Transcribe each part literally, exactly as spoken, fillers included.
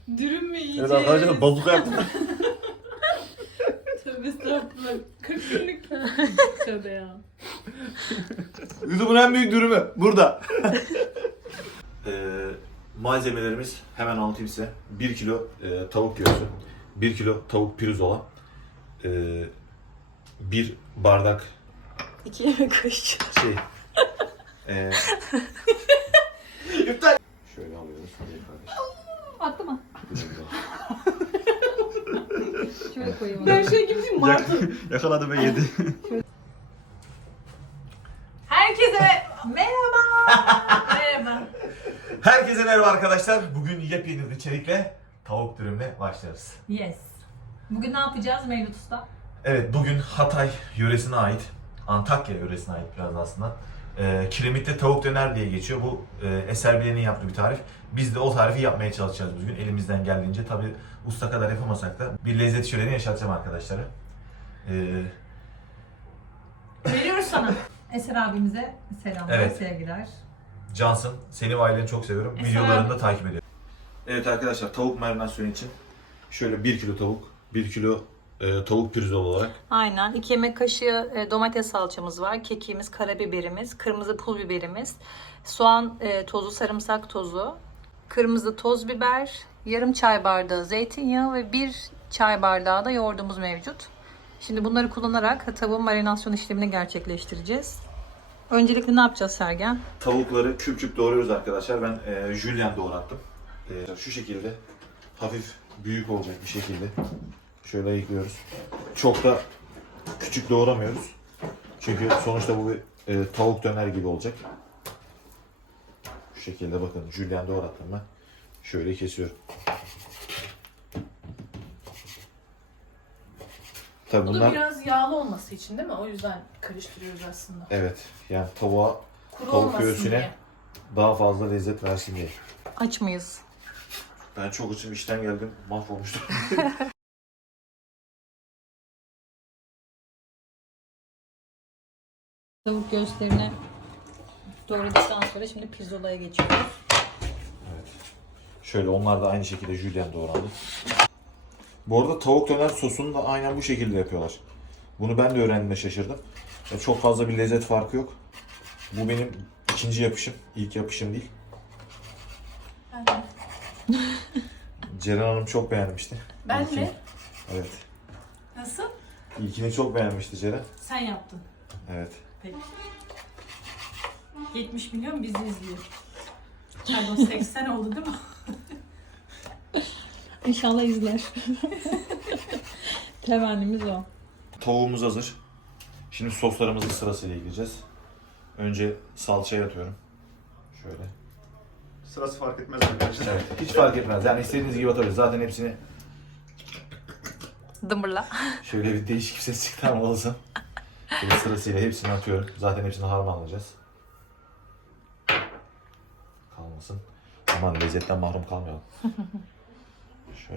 Dürüm mü yiyeceğiz? Evet arkadaşlar bazuka yaptım. Tövbe estağfurullah. kırk günlük. Tövbe ya. YouTube'un en büyük dürümü burada. ee, malzemelerimiz hemen anlatayım size. bir kilo e, tavuk göğsü, bir kilo tavuk pirzola, e, bir bardak İki yemek kaşığı. şey. e, İptal. Şöyle alıyoruz. Attı mı? Şöyle koyayım. Ben şey gibi değil mi? Martı. Yakaladı ve yedi. Herkese merhaba. Merhaba. Herkese merhaba arkadaşlar. Bugün yepyeni bir içerikle tavuk dürümle başlarız. Yes. Bugün ne yapacağız Mevlüt Usta? Evet, bugün Hatay yöresine ait, Antakya yöresine ait biraz aslında. E, kiremitte tavuk döner diye geçiyor. Bu e, Eser Bilen'in yaptığı bir tarif. Biz de o tarifi yapmaya çalışacağız bugün elimizden geldiğince. Tabi usta kadar yapamasak da bir lezzet şöleni yaşatacağım arkadaşlara. E, Veriyoruz sana. Eser abimize selamlar, Evet. sevgiler. Cansın, seni ve aileni çok seviyorum. Eser Videolarını da abi. takip ediyorum. Evet arkadaşlar, tavuk marinasyonu için şöyle bir kilo tavuk, bir kilo e, tavuk pirzola olarak. Aynen. iki yemek kaşığı e, domates salçamız var. Kekiğimiz, karabiberimiz, kırmızı pul biberimiz, soğan e, tozu, sarımsak tozu, kırmızı toz biber, yarım çay bardağı zeytinyağı ve bir çay bardağı da yoğurdumuz mevcut. Şimdi bunları kullanarak tavuğun marinasyon işlemini gerçekleştireceğiz. Öncelikle ne yapacağız Sergen? Tavukları küp küp doğruyoruz arkadaşlar. Ben e, jülyen doğrattım. E, şu şekilde hafif büyük olacak bir şekilde şöyle ayıklıyoruz. Çok da küçük doğramıyoruz. Çünkü sonuçta bu bir e, tavuk döner gibi olacak. Şu şekilde bakın jülyen doğrattım ben. Şöyle kesiyorum. Tabii Bu da bunlar biraz yağlı olması için değil mi? O yüzden karıştırıyoruz aslında. evet yani tavuğa Kuru tavuk olmasın göğsüne diye. daha fazla lezzet versin diye. Aç mıyız? Ben çok açım işten geldim mahvolmuştum. Tavuk göğüslerini doğradıktan sonra şimdi pirzolaya geçiyoruz. Evet. Şöyle onlar da aynı şekilde jülyen doğrandı. Bu arada tavuk döner sosunu da aynen bu şekilde yapıyorlar. Bunu ben de öğrendiğimde şaşırdım. Ya çok fazla bir lezzet farkı yok. Bu benim ikinci yapışım, ilk yapışım değil. Ben de. Ceren Hanım çok beğenmişti. Ben İlkini. mi? Evet. Nasıl? İlkini çok beğenmişti Ceren. Sen yaptın. Evet. Peki. yetmiş milyon bizi izliyor. Pardon seksen oldu değil mi? İnşallah izler. Temennimiz o. Tavuğumuz hazır. Şimdi soslarımızı sırasıyla ekleyeceğiz. Önce salçayı atıyorum. Şöyle. Sırası fark etmez arkadaşlar. Evet. Hiç fark etmez. Yani istediğiniz gibi atabiliriz. Zaten hepsini Dımbırla. şöyle bir değişik bir ses çıktı ama olsun. Şöyle sırasıyla hepsini atıyorum. Zaten hepsini harmanlayacağız. Kalmasın. Aman lezzetten mahrum kalmayalım. Şöyle.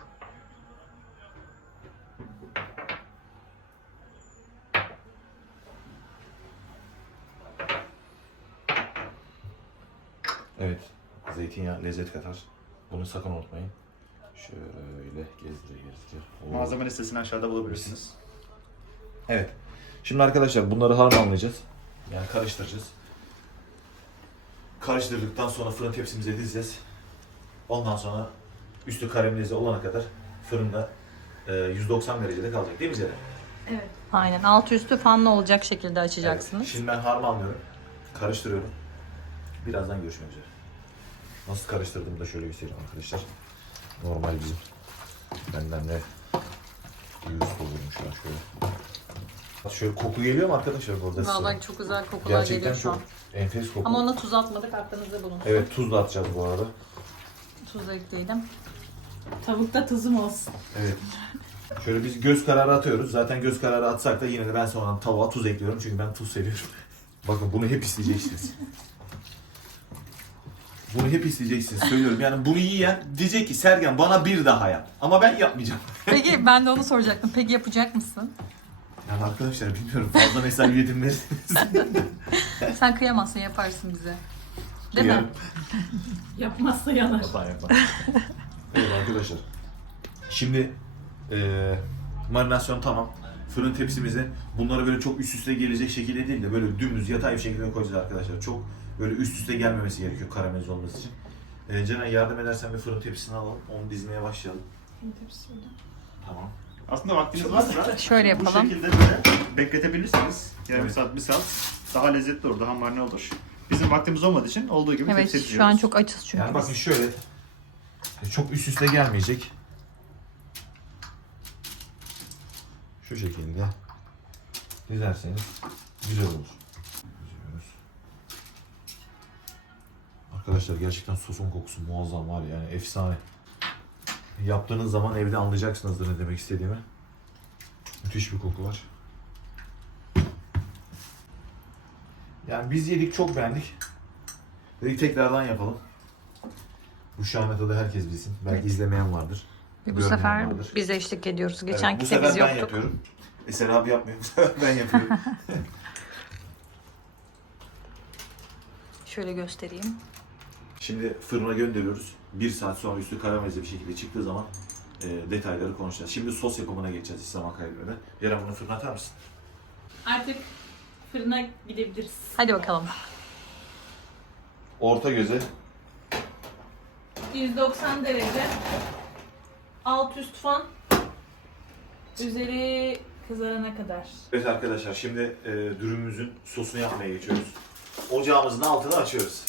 Evet. Zeytinyağı lezzet katar. Bunu sakın unutmayın. Şöyle gezdire gezdire. Oo. Malzeme listesini aşağıda bulabilirsiniz. Evet. Şimdi arkadaşlar bunları harmanlayacağız. Yani karıştıracağız. Karıştırdıktan sonra fırın tepsimize dizeceğiz. Ondan sonra üstü karamelize olana kadar fırında e, yüz doksan derecede kalacak değil mi Ceren? Evet. Aynen. Altı üstü fanlı olacak şekilde açacaksınız. Evet. Şimdi ben harmanlıyorum. Karıştırıyorum. Birazdan görüşmek üzere. Nasıl karıştırdığımı da şöyle göstereyim arkadaşlar. Normal bizim. Benden de yüz doldurmuş ya şöyle. Şöyle koku geliyor mu arkadaşlar burada size? Vallahi çok güzel kokular Gerçekten geliyor şu çok an. enfes koku. Ama ona tuz atmadık, aklınızda bulunsun. Evet, tuz da atacağız bu arada. Tuz ekleyelim. Tavukta tuzum olsun. Evet. Şöyle biz göz kararı atıyoruz. Zaten göz kararı atsak da yine de ben sonra tavuğa tuz ekliyorum. Çünkü ben tuz seviyorum. Bakın bunu hep isteyeceksiniz. Bunu hep isteyeceksiniz söylüyorum. Yani bunu yiyen diyecek ki Sergen bana bir daha yap. Ama ben yapmayacağım. Peki ben de onu soracaktım. Peki yapacak mısın? Yani arkadaşlar bilmiyorum fazla mesai yedirmezsiniz. Sen kıyamazsın, yaparsın bize. Değil mi? Yapmazsa yanar. Yapar yapar. Evet arkadaşlar. Şimdi eee marinasyon tamam. Fırın tepsimize bunları böyle çok üst üste gelecek şekilde değil de böyle dümdüz yatay bir şekilde koyacağız arkadaşlar. Çok böyle üst üste gelmemesi gerekiyor karamelize olması için. Ee, Ceren yardım edersen bir fırın tepsisini alalım. Onu dizmeye başlayalım. Tamam. Aslında vaktiniz varsa Şöyle bu yapalım. şekilde böyle bekletebilirsiniz. Yarım Evet. saat, bir saat daha lezzetli olur, daha marine olur. Bizim vaktimiz olmadığı için olduğu gibi Evet, tepsi şu an çok açız çünkü. Yani bakın şöyle çok üst üste gelmeyecek. Şu şekilde dizerseniz güzel olur. Diziyoruz. Arkadaşlar gerçekten sosun kokusu muazzam var ya, yani efsane. Yaptığınız zaman evde anlayacaksınızdır ne demek istediğimi. Müthiş bir koku var. Yani biz yedik, çok beğendik. Dedik tekrardan yapalım. Bu şahmetadı herkes bilsin. Belki Evet. izlemeyen vardır. Ve bu görmeyen sefer vardır. biz eşlik ediyoruz. Evet, bu Geçenki sefer de biz ben yoktuk. yapıyorum. Eser abi yapmıyor. Bu sefer ben yapıyorum. Şöyle göstereyim. Şimdi fırına gönderiyoruz. Bir saat sonra üstü karamelize bir şekilde çıktığı zaman e, detayları konuşacağız. Şimdi sos yapımına geçeceğiz hiç zaman kaybetmeden. Ceren bunu fırına atar mısın? Artık fırına gidebiliriz. Hadi bakalım. Orta göze yüz doksan derece. Alt üst fan. Üzeri kızarana kadar. Evet arkadaşlar, şimdi e, dürümümüzün sosunu yapmaya geçiyoruz. Ocağımızın altını açıyoruz.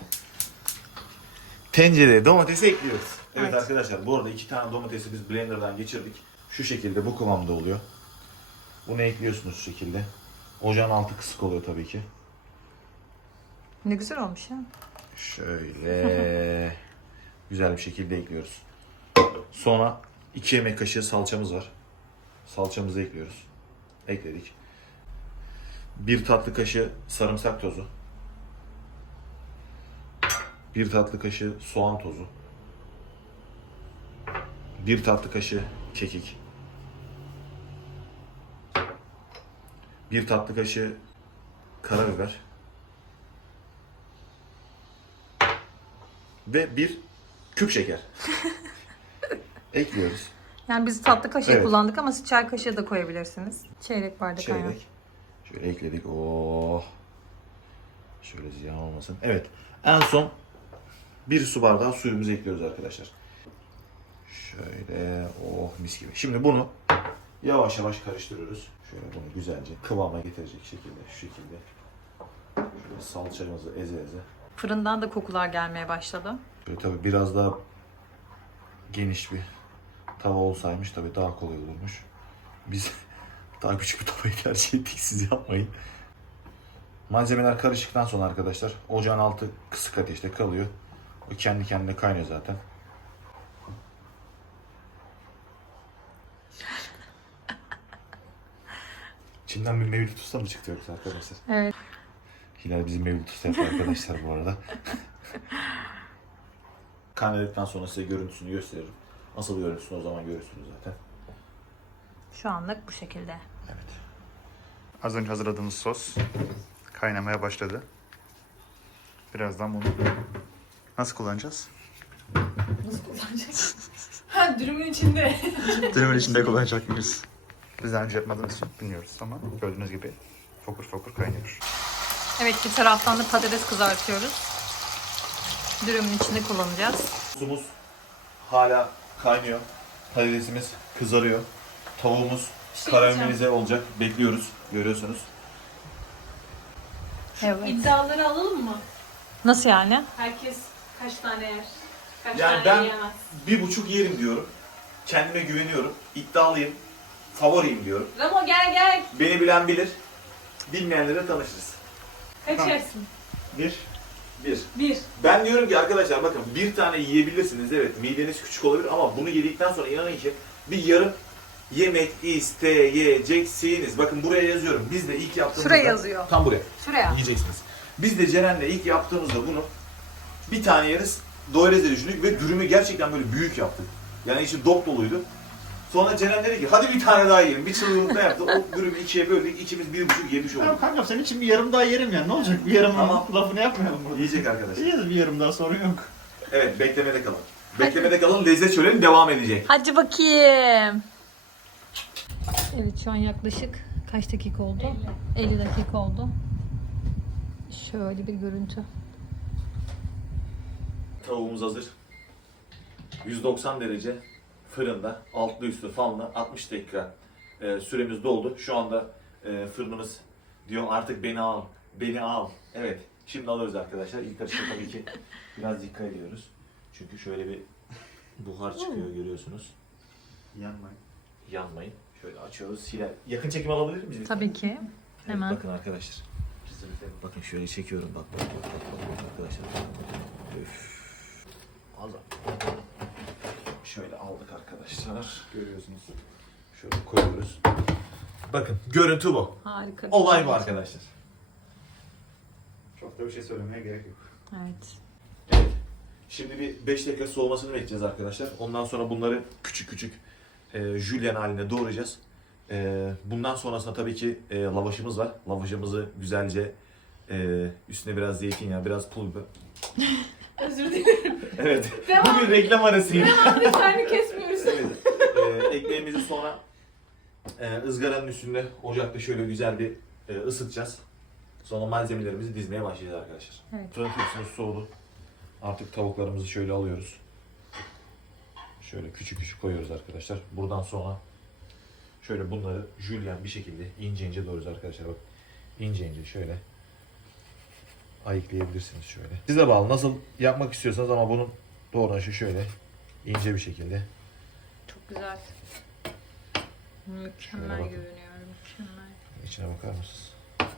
Tencereye domatesi ekliyoruz. Evet, Evet. arkadaşlar, bu arada iki tane domatesi biz blenderdan geçirdik. Şu şekilde bu kıvamda oluyor. Bunu ekliyorsunuz şu şekilde. Ocağın altı kısık oluyor tabii ki. Ne güzel olmuş ya. Şöyle güzel bir şekilde ekliyoruz. Sonra iki yemek kaşığı salçamız var. Salçamızı ekliyoruz. Ekledik. Bir tatlı kaşığı sarımsak tozu. Bir tatlı kaşığı soğan tozu. Bir tatlı kaşığı kekik. Bir tatlı kaşığı karabiber. Ve bir küp şeker. Ekliyoruz. Yani biz tatlı kaşığı Evet. kullandık ama siz çay kaşığı da koyabilirsiniz. Çeyrek bardak aynen. Çeyrek. Şöyle ekledik. Oh. Şöyle ziyan olmasın. Evet. En son bir su bardağı suyumuzu ekliyoruz arkadaşlar. Şöyle. Oh, mis gibi. Şimdi bunu yavaş yavaş karıştırıyoruz. Şöyle bunu güzelce kıvama getirecek şekilde. Şu şekilde. Şöyle salçamızı eze eze. Fırından da kokular gelmeye başladı. Böyle tabii biraz daha geniş bir tava olsaymış tabii daha kolay olurmuş. Biz daha küçük bir tavayı tercih ettik, siz yapmayın. Malzemeler karıştıktan sonra arkadaşlar ocağın altı kısık ateşte kalıyor. O kendi kendine kaynıyor zaten. İçinden bir mevlüt usta mı çıktı yoksa arkadaşlar? Evet. Hilal bizim mevlüt usta yaptı arkadaşlar bu arada. Kaynadıktan sonra size görüntüsünü gösteririm. Nasıl görüntüsünü o zaman görürsünüz zaten. Şu anlık bu şekilde. Evet. Az önce hazırladığımız sos kaynamaya başladı. Birazdan bunu nasıl kullanacağız? Nasıl kullanacağız? Ha, dürümün içinde. Dürümün içinde kullanacak mıyız? Biz daha önce yapmadığımız için bilmiyoruz ama gördüğünüz gibi fokur fokur kaynıyor. Evet, bir taraftan da patates kızartıyoruz. Dürümün içinde kullanacağız. Sosumuz hala kaynıyor. Patatesimiz kızarıyor. Tavuğumuz şey karamelize olacak. Bekliyoruz. Görüyorsunuz. Evet. İddiaları alalım mı? Nasıl yani? Herkes kaç tane yer? Kaç Yani tane ben- yiyemez? Bir buçuk yerim diyorum. Kendime güveniyorum. İddialıyım. Favoriyim diyorum. Ramo gel gel. Beni bilen bilir. Bilmeyenlere tanışırız. Kaç Tamam. yersin? Bir. Bir. Bir. Ben diyorum ki arkadaşlar bakın, bir tane yiyebilirsiniz. Evet, mideniz küçük olabilir ama bunu yedikten sonra inanın ki bir yarım yemek isteyeceksiniz. Bakın buraya yazıyorum. Biz de ilk yaptığımızda... Şuraya yazıyor. Tam buraya. Şuraya. Yiyeceksiniz. Biz de Ceren'le ilk yaptığımızda bunu bir tane yeriz, doyarız diye düşündük ve dürümü gerçekten böyle büyük yaptık. Yani içi dop doluydu. Sonra Ceren dedi ki hadi bir tane daha yiyelim. Bir çılgınlıkla yaptı. O dürümü ikiye böldük. İkimiz bir buçuk yemiş olduk. Tamam kankam, senin için bir yarım daha yerim yani. Ne olacak? Bir yarım Tamam. lafını yapmayalım burada. Yiyecek arkadaşlar. Yiyeceğiz bir yarım daha, sorun yok. Evet, beklemede kalın. Beklemede kalın, lezzet şöleni devam edecek. Hadi bakayım. Evet şu an yaklaşık kaç dakika oldu? elli dakika oldu. Şöyle bir görüntü. Tavuğumuz hazır. yüz doksan derece fırında, altlı üstü fanla altmış dakika e, süremiz doldu. Şu anda e, fırınımız diyor artık beni al, beni al. Evet, şimdi alıyoruz arkadaşlar. İlk açıda tabii ki biraz dikkat ediyoruz. Çünkü şöyle bir buhar çıkıyor görüyorsunuz. Yanmayın. Yanmayın. Şöyle açıyoruz, siler. Yakın çekim alabilir miyiz? Tabii ki. Evet, Hemen. bakın arkadaşlar. Bakın şöyle çekiyorum bak bak bak bak, bak arkadaşlar. Üf. Az şöyle aldık arkadaşlar. Görüyorsunuz. Şöyle koyuyoruz. Bakın görüntü bu. Harika. bir Olay bu görüntü. arkadaşlar. Çok da bir şey söylemeye gerek yok. Evet. Evet. Şimdi bir beş dakika soğumasını bekleyeceğiz arkadaşlar. Ondan sonra bunları küçük küçük e, jülyen haline doğrayacağız. E, bundan sonrasında tabii ki e, lavaşımız var. Lavaşımızı güzelce e, üstüne biraz zeytinyağı, biraz pul biber. Özür dilerim. Evet. Devam. Bugün reklam arasıydı. Devam lütfen kesmiyoruz. Evet. E, ekmeğimizi sonra e, ızgaranın üstünde ocakta şöyle güzel bir e, ısıtacağız. Sonra malzemelerimizi dizmeye başlayacağız arkadaşlar. Evet. Fırın tepsimiz soğudu. Artık tavuklarımızı şöyle alıyoruz. Şöyle küçük küçük koyuyoruz arkadaşlar. Buradan sonra şöyle bunları jülyen bir şekilde ince ince doğruyoruz arkadaşlar. Bak ince ince şöyle ayıklayabilirsiniz şöyle. Size bağlı nasıl yapmak istiyorsanız ama bunun doğranışı şöyle ince bir şekilde. Çok güzel. Şöyle Mükemmel bakın. görünüyor. Mükemmel. İçine bakar mısınız?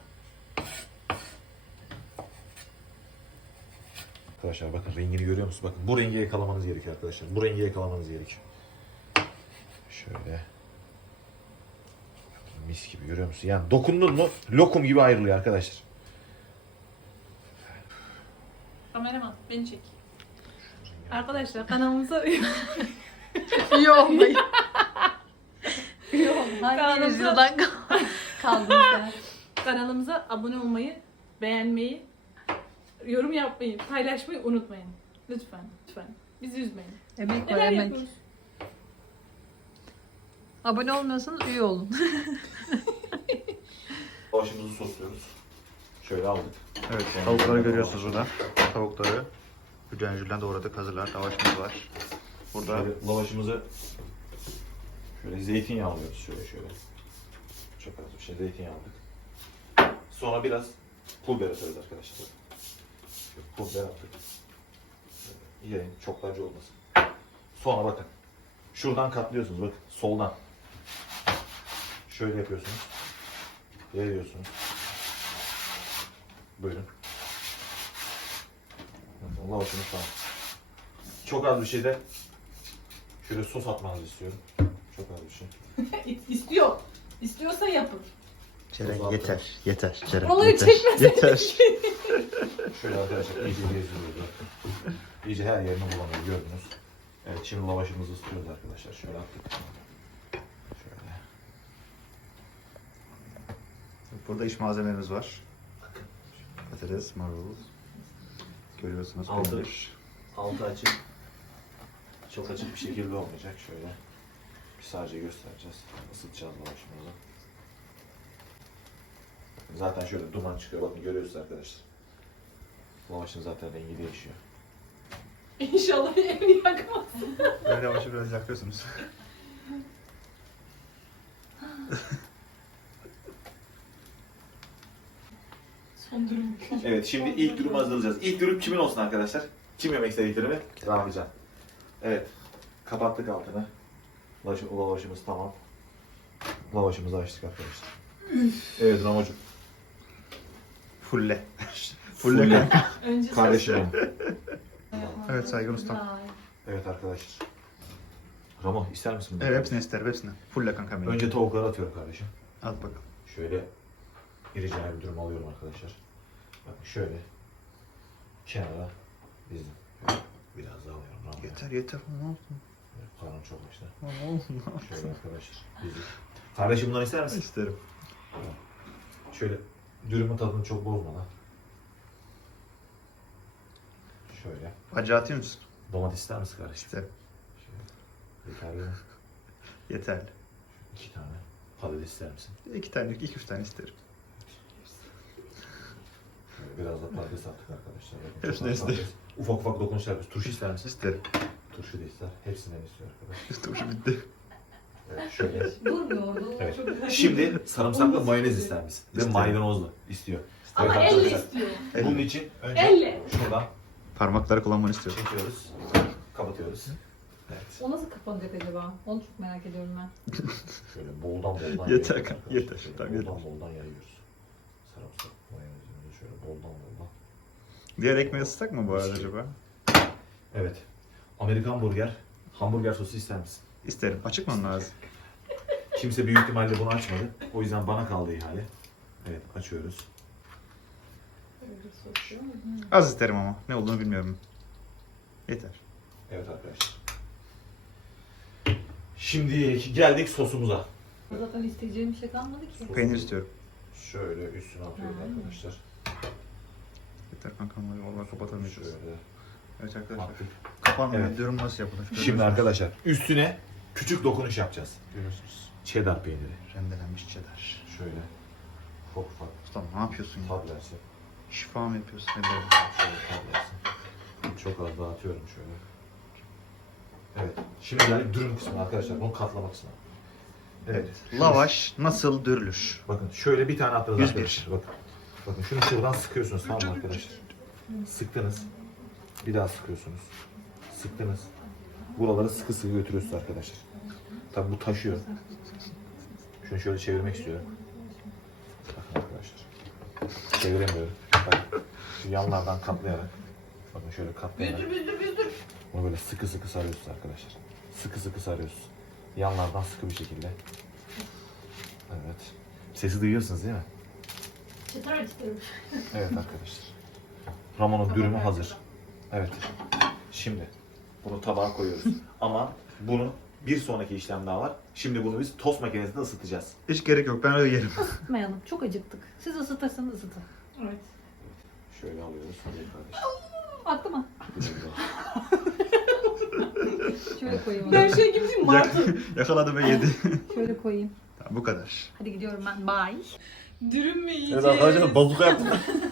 Arkadaşlar bakın rengini görüyor musunuz? Bakın bu rengi yakalamanız gerekiyor arkadaşlar. Bu rengi yakalamanız gerekiyor. Şöyle. Mis gibi görüyor musun? Yani dokundun mu lokum gibi ayrılıyor arkadaşlar. Kameraman beni çek. Arkadaşlar kanalımıza İyi olmayın. İyi olmayın. Hangi Kanalımıza- yüzyıldan kal- kaldın sen? kanalımıza abone olmayı, beğenmeyi, yorum yapmayı, paylaşmayı unutmayın. Lütfen, lütfen. Bizi üzmeyin. Emek var Neler emek. yapıyoruz? Abone olmuyorsanız üye olun. Lavaşımızı sosluyoruz. Şöyle aldık. Evet, tavukları görüyorsunuz burada. Tavukları jülyen jülyen doğradık, hazırlar. Lavaşımız var. Burada Şöyle lavaşımızı şöyle zeytinyağı alıyoruz. Şöyle şöyle. Çok az bir şey zeytinyağı aldık. Sonra biraz pul biber atıyoruz arkadaşlar. Şöyle pul biber attık. Yiyin çok acı olmasın. Sonra bakın. Şuradan katlıyorsunuz bakın. Soldan. Şöyle yapıyorsunuz. Yayıyorsunuz. Buyurun. Bakın lavaşımız tamam. Çok az bir şeyde şöyle sos atmanızı istiyorum. Çok az bir şey. İstiyor. İstiyorsa yapın. Ceren yeter, yeter Ceren. Olayı yeter. çekmesene. Yeter. Şöyle arkadaşlar iyice gezdiriyoruz. İyice her yerini bulanıyor gördünüz. Evet şimdi lavaşımızı ısıtıyoruz arkadaşlar. Şöyle attık. Şöyle. Burada iç malzemelerimiz var. Patates, marul. Görüyorsunuz Altı. peynir. Altı açık. Çok açık bir şekilde olmayacak. Şöyle. Bir sadece göstereceğiz. Isıtacağız lavaşımızı. Zaten şöyle duman çıkıyor. Bakın görüyorsunuz arkadaşlar. Lavaşın zaten rengi değişiyor. İnşallah evi yakmaz. Böyle lavaşı biraz yakıyorsunuz. Son durum. Evet şimdi ilk durumu hazırlayacağız. İlk durum kimin olsun arkadaşlar? Kim yemek istediklerimi? Rahmican. Evet. Kapattık altını. Lavaş, lavaşımız tamam. Lavaşımızı açtık arkadaşlar. Evet Ramocuğum. Fulle. Fulle. Fulle kanka. Önce Kardeşim benim. Evet, saygın ustam. Evet arkadaşlar. Ramo ister misin bunu? Evet, hepsini isterim, hepsini. Fulle kanka benim. Önce tavukları atıyorum kardeşim. At bakalım. Şöyle irice bir durum alıyorum arkadaşlar. Bakın şöyle kenara dizdim. Biraz daha alıyorum. Ramo. Yeter yeter. Ne oldu? Karnım çok açtı. Ne oldu? Şöyle arkadaşlar dizdik. Kardeşim bundan ister misin? İsterim. Şöyle dürümün tadını çok bozmadan. Şöyle. Acı atıyor musun? Domates ister misin kardeşim? İsterim. Yeterli mi? Yeterli. İki tane. Patates ister misin? İki tane, iki üç tane isterim. Şöyle biraz da patates attık arkadaşlar. Bakın, Hepsini çok az isterim. patates. Ufak ufak dokunuşlar yapıyoruz. Turşu ister misin? İsterim. Turşu da ister. Hepsinden istiyor arkadaşlar. Turşu bitti. Evet, şöyle. Durmuyor orada. Evet. Şimdi sarımsaklı mayonez ister misin? Ve İsterim. maydanozlu istiyor. Ama Evet elle arkadaşlar. istiyor. Bunun için önce Elle. şuradan Parmakları kullanmanı istiyorum. çekiyoruz. Kapatıyoruz. Evet. O nasıl kapanacak acaba? Onu çok merak ediyorum ben. Şöyle boldan boldan Yeter yayıyoruz kanka, arkadaşlar. yeter. Şöyle Tamam, boldan yeter. boldan yayıyoruz. Sarımsak mayonezimizi şöyle boldan boldan. Diğer ekmeği ısıtsak mı bu arada acaba? Evet. Amerikan burger. Hamburger sosu ister misin? İsterim. Açık mı onun ağzı? Kimse büyük ihtimalle bunu açmadı. O yüzden bana kaldı ihale. Evet, açıyoruz. Az isterim ama. Ne olduğunu bilmiyorum. Yeter. Evet arkadaşlar. Şimdi geldik sosumuza. Zaten isteyeceğim bir şey kalmadı ki. Peynir istiyorum. Şöyle üstüne atıyoruz Hmm. arkadaşlar. Yeter kankam. Vallahi kapatamayacağız. Şöyle Evet arkadaşlar. attık. Kapanmıyor. Evet. Durum nasıl yapılır? Şimdi arkadaşlar üstüne küçük dokunuş yapacağız. Görüyorsunuz. Cheddar peyniri. Rendelenmiş cheddar. Şöyle ufak ufak Usta ne yapıyorsun ya? tat versin. Şifa mı yapıyorsun? Hadi. Şöyle tat versin. Çok az dağıtıyorum şöyle. Evet. Şimdi geldik dürüm kısmına arkadaşlar. Bunu katlama kısmına. Evet. şunu- Lavaş nasıl dürülür? Bakın şöyle bir tane attınız yüz bir. arkadaşlar. Bakın. Bakın şunu şuradan sıkıyorsunuz tamam mı arkadaşlar? Sıktınız. Bir daha sıkıyorsunuz. Sıktınız. Buraları sıkı sıkı götürüyorsunuz arkadaşlar. Tabi bu taşıyor. Şunu şöyle çevirmek istiyorum. Bakın arkadaşlar. Çeviremiyorum. Bak. Şu yanlardan katlayarak. Bakın şöyle katlayarak. Bunu böyle sıkı sıkı sarıyorsunuz arkadaşlar. Sıkı sıkı sarıyorsunuz. Yanlardan sıkı bir şekilde. Evet. Sesi duyuyorsunuz değil mi? Yeter istiyorum. Evet arkadaşlar. Ramon'un dürümü hazır. Evet. Şimdi bunu tabağa koyuyoruz. Ama bunu bir sonraki işlem daha var. Şimdi bunu biz tost makinesinde ısıtacağız. Hiç gerek yok. Ben öyle yerim. Isıtmayalım. Çok acıktık. Siz ısıtırsanız ısıtın. Evet. Şöyle alıyoruz. Hadi kardeşim. Attı mı? Şöyle koyayım. Ben şey gibi değil mi? Martı. Yakaladı ve yedi. Şöyle koyayım. Tamam, bu kadar. Hadi gidiyorum ben. Bye. Dürüm mü yiyeceğiz? Evet arkadaşlar bazuka yaptım.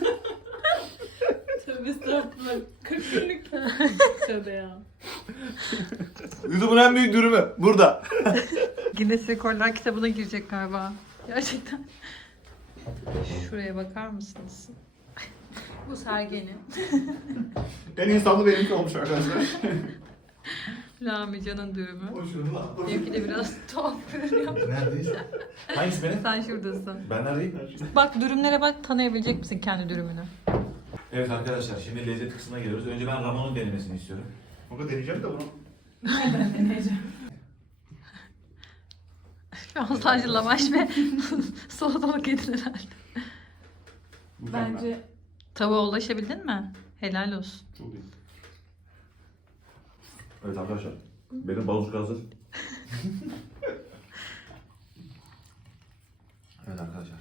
Tövbe estağfurullah. kırk günlük. Tövbe ya. YouTube'un en büyük dürümü burada. Guinness Rekorlar kitabına girecek galiba. Gerçekten. Şuraya bakar mısınız? Bu Sergen'in. En insanlı benimki olmuş arkadaşlar. Rami Can'ın dürümü. Benimki de biraz tuhaf görünüyor. Neredeyiz? Hangisi benim? Sen şuradasın. Ben neredeyim? Bak dürümlere bak, tanıyabilecek misin kendi dürümünü? Evet arkadaşlar şimdi lezzet kısmına geliyoruz. Önce ben Ramon'un denemesini istiyorum. Bunu deneyeceğim de bunu. Ben deneyeceğim. Şu an sadece lavaş ve salatalık yedin herhalde. Bence Tavuğa ulaşabildin mi? Helal olsun. Çok iyi. Evet arkadaşlar. Benim bazuka hazır. Evet arkadaşlar.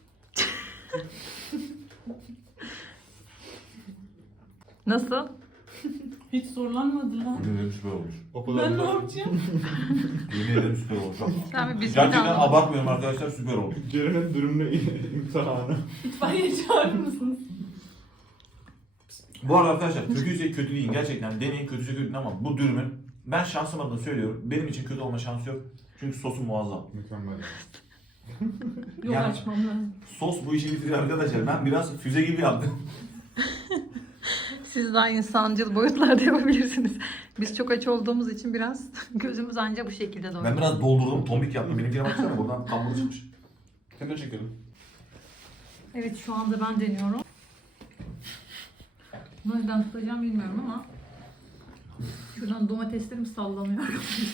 Nasıl? hiç zorlanmadı lan. Yemin ederim süper olmuş. Ben ne yapacağım? Yemin ederim süper olmuş. Sen bir bismillah Gerçekten al. abartmıyorum arkadaşlar süper olmuş. Ceren'in dürümle imtihanı. İtfaiye çağırır mısınız? Bu arada arkadaşlar kötüyse kötü deyin. Gerçekten deneyin kötüyse kötü deyin ama bu dürümün ben şansım adına söylüyorum. Benim için kötü olma şansı yok. Çünkü sosu muazzam. Mükemmel. Yol Yani- açmam lazım. Sos bu işi bitiriyor arkadaşlar. Ben biraz füze gibi yaptım. Siz daha insancıl boyutlarda yapabilirsiniz. Biz çok aç olduğumuz için biraz gözümüz anca bu şekilde Ben doyuyor. biraz doldurdum, tombik yaptım. Benimkine baksana buradan kambur çıkmış. Sen de çekelim. Evet şu anda ben deniyorum. Nereden tutacağım bilmiyorum ama şuradan domateslerim sallanıyor.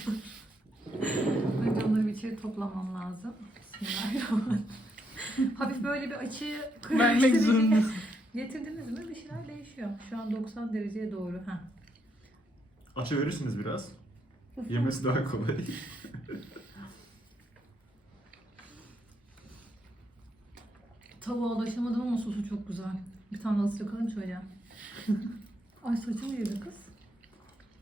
Önce onları bir içeri toplamam lazım. Bismillahirrahmanirrahim. Hafif böyle bir açıyı Vermek zorundasın. Getirdiniz mi bir şeyler değişiyor. Şu an doksan dereceye doğru. Heh. Açı verirsiniz biraz. Yemesi daha kolay. Tavuğa ulaşamadım ama sosu çok güzel. Bir tane ısırık alayım söyleyeceğim. Ay saçımı yedi kız.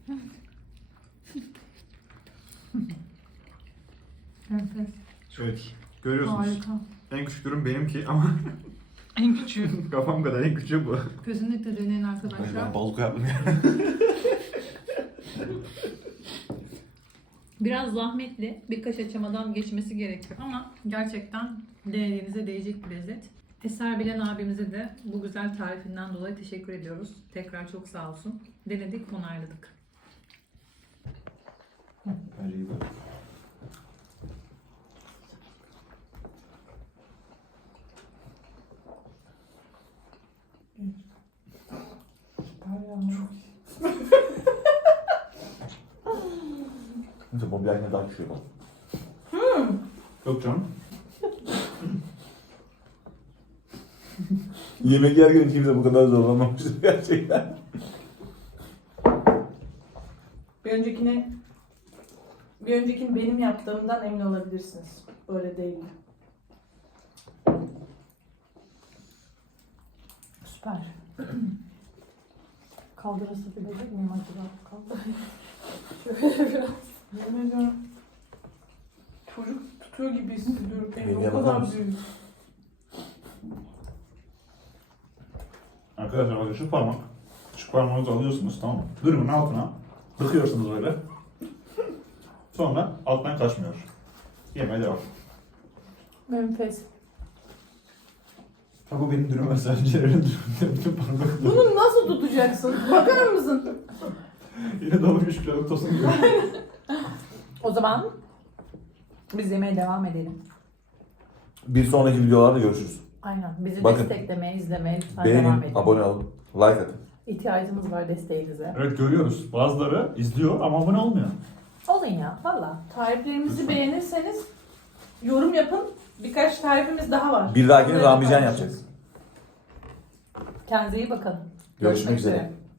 Enfes. Evet. Görüyorsunuz. Harika. En küçük ürün benimki ama En küçüğü. kafam kadar en küçüğü bu. Kesinlikle deneyin arkadaşlar. Ben balık yaptım ya. Biraz zahmetli. Birkaç aşamadan geçmesi gerekiyor ama gerçekten denediğinize değecek bir lezzet. Eser Bilen abimize de bu güzel tarifinden dolayı teşekkür ediyoruz. Tekrar çok sağ olsun. Denedik, onayladık. Bence iyi bak. Neyse mobilya yine daha düşüyor bak. Yok canım. Yemek yerken kimse bu kadar zorlanmamıştır gerçekten. Bir öncekine bir öncekini benim yaptığımdan emin olabilirsiniz. Böyle değil. Süper. Kaldırası bilecek miyim acaba? Kaldırayım. Şöyle biraz. Yemin ediyorum. Çocuk tutuyor gibi hissediyorum. Beni Yemeğe o bakar kadar mısın? büyük. Arkadaşlar bakın şu parmak. Şu parmağınızı alıyorsunuz, tamam mı? Dürümün altına tıkıyorsunuz böyle. Sonra alttan kaçmıyor. Yemeye devam. Enfes. Ha bu benim dürüm mesela ciğerin dürümünde bütün parmak. Bunu nasıl tutacaksın? Bakar mısın? Yine dolmuş üç kiloluk tosun gibi. O zaman biz yemeğe devam edelim. Bir sonraki videolarda görüşürüz. Aynen. Bizi Bakın. desteklemeye, izlemeye lütfen devam Beğenin, edin. abone olun, like atın. İhtiyacımız var desteğinize. Evet görüyoruz. Bazıları izliyor ama abone olmuyor. Olun ya, valla. Tariflerimizi beğenirseniz yorum yapın. Birkaç tarifimiz daha var. Bir dahakine Onları Ramican paylaşırız. yapacağız. Kendinize iyi bakın. Görüşmek üzere.